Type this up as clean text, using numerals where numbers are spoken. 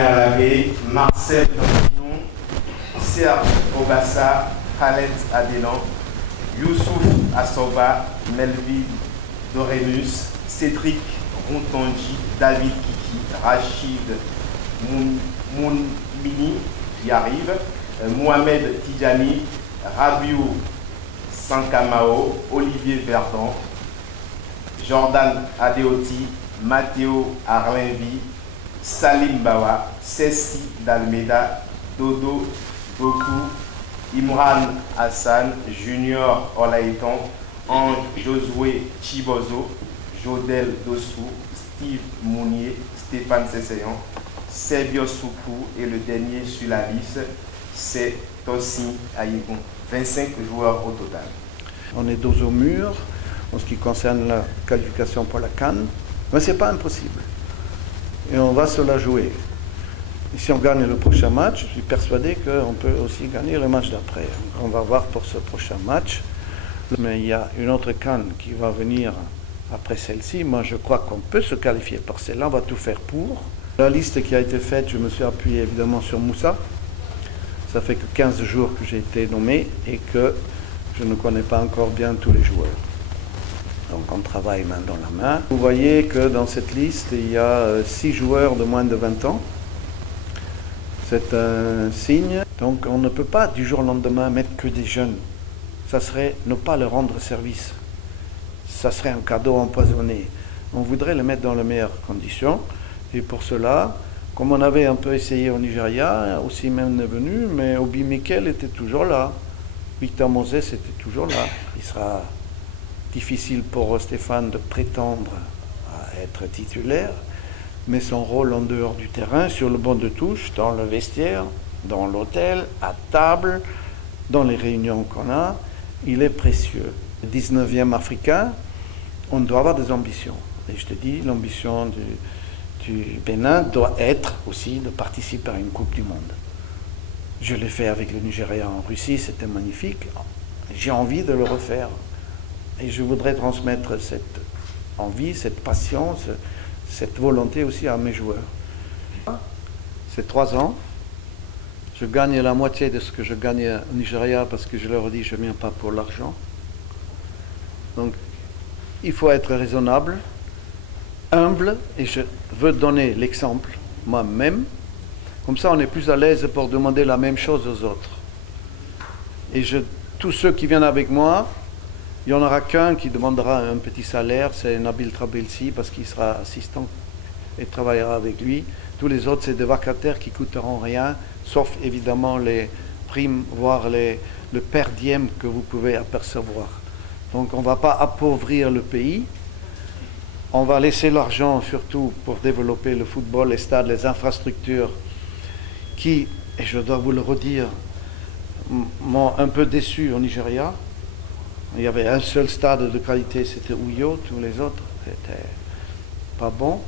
Alavé, Marcel Dampion, Serge Obassa, Khaled Adelan, Youssouf Assoba, Melville Doremus, Cédric Rontangi, David Kiki, Rachid Mounmini qui arrive, Mohamed Tidjani, Rabiou Sankamao, Olivier Verdon, Jordan Adeoti, Matteo Arlenvi, Salim Bawa, Ceci Dalmeda, Dodo Doku, Imran Hassan, Junior Olaïton, Ange Josué Chibozo, Jodel Dossou, Steve Mounier, Stéphane Sessayon, Sebio Soukou et le dernier sur la liste, c'est Tossi Aïgon. 25 joueurs au total. On est dos au mur en ce qui concerne la qualification pour la CAN, mais ce n'est pas impossible. Et on va se la jouer. Et si on gagne le prochain match, je suis persuadé qu'on peut aussi gagner le match d'après. On va voir pour ce prochain match. Mais il y a une autre CAN qui va venir après celle-ci. Moi, je crois qu'on peut se qualifier pour celle-là. On va tout faire pour. La liste qui a été faite, je me suis appuyé évidemment sur Moussa. Ça fait que 15 jours que j'ai été nommé et que je ne connais pas encore bien tous les joueurs. Donc on travaille main dans la main. Vous voyez que dans cette liste, il y a 6 joueurs de moins de 20 ans. C'est un signe. Donc on ne peut pas du jour au lendemain mettre que des jeunes. Ça serait ne pas leur rendre service. Ça serait un cadeau empoisonné. On voudrait les mettre dans les meilleures conditions. Et pour cela, comme on avait un peu essayé au Nigeria, aussi même est venu, mais Obi Mikel était toujours là. Victor Moses était toujours là. Il sera difficile pour Stéphane de prétendre à être titulaire, mais son rôle en dehors du terrain, sur le banc de touche, dans le vestiaire, dans l'hôtel, à table, dans les réunions qu'on a, il est précieux. Le 19e africain, on doit avoir des ambitions. Et je te dis, l'ambition du Bénin doit être aussi de participer à une Coupe du Monde. Je l'ai fait avec le Nigeria en Russie, c'était magnifique. J'ai envie de le refaire. Et je voudrais transmettre cette envie, cette passion, cette volonté aussi à mes joueurs. C'est 3 ans. Je gagne la moitié de ce que je gagnais au Nigeria parce que je leur dis je ne viens pas pour l'argent. Donc il faut être raisonnable, humble, et je veux donner l'exemple moi-même. Comme ça, on est plus à l'aise pour demander la même chose aux autres. Et tous ceux qui viennent avec moi, il n'y en aura qu'un qui demandera un petit salaire, c'est Nabil Trabelsi, parce qu'il sera assistant et travaillera avec lui. Tous les autres, c'est des vacataires qui ne coûteront rien, sauf évidemment les primes, voire le per diem que vous pouvez apercevoir. Donc on ne va pas appauvrir le pays. On va laisser l'argent surtout pour développer le football, les stades, les infrastructures qui, et je dois vous le redire, m'ont un peu déçu au Nigeria. Il y avait un seul stade de qualité, c'était Uyo, tous les autres n'étaient pas bons.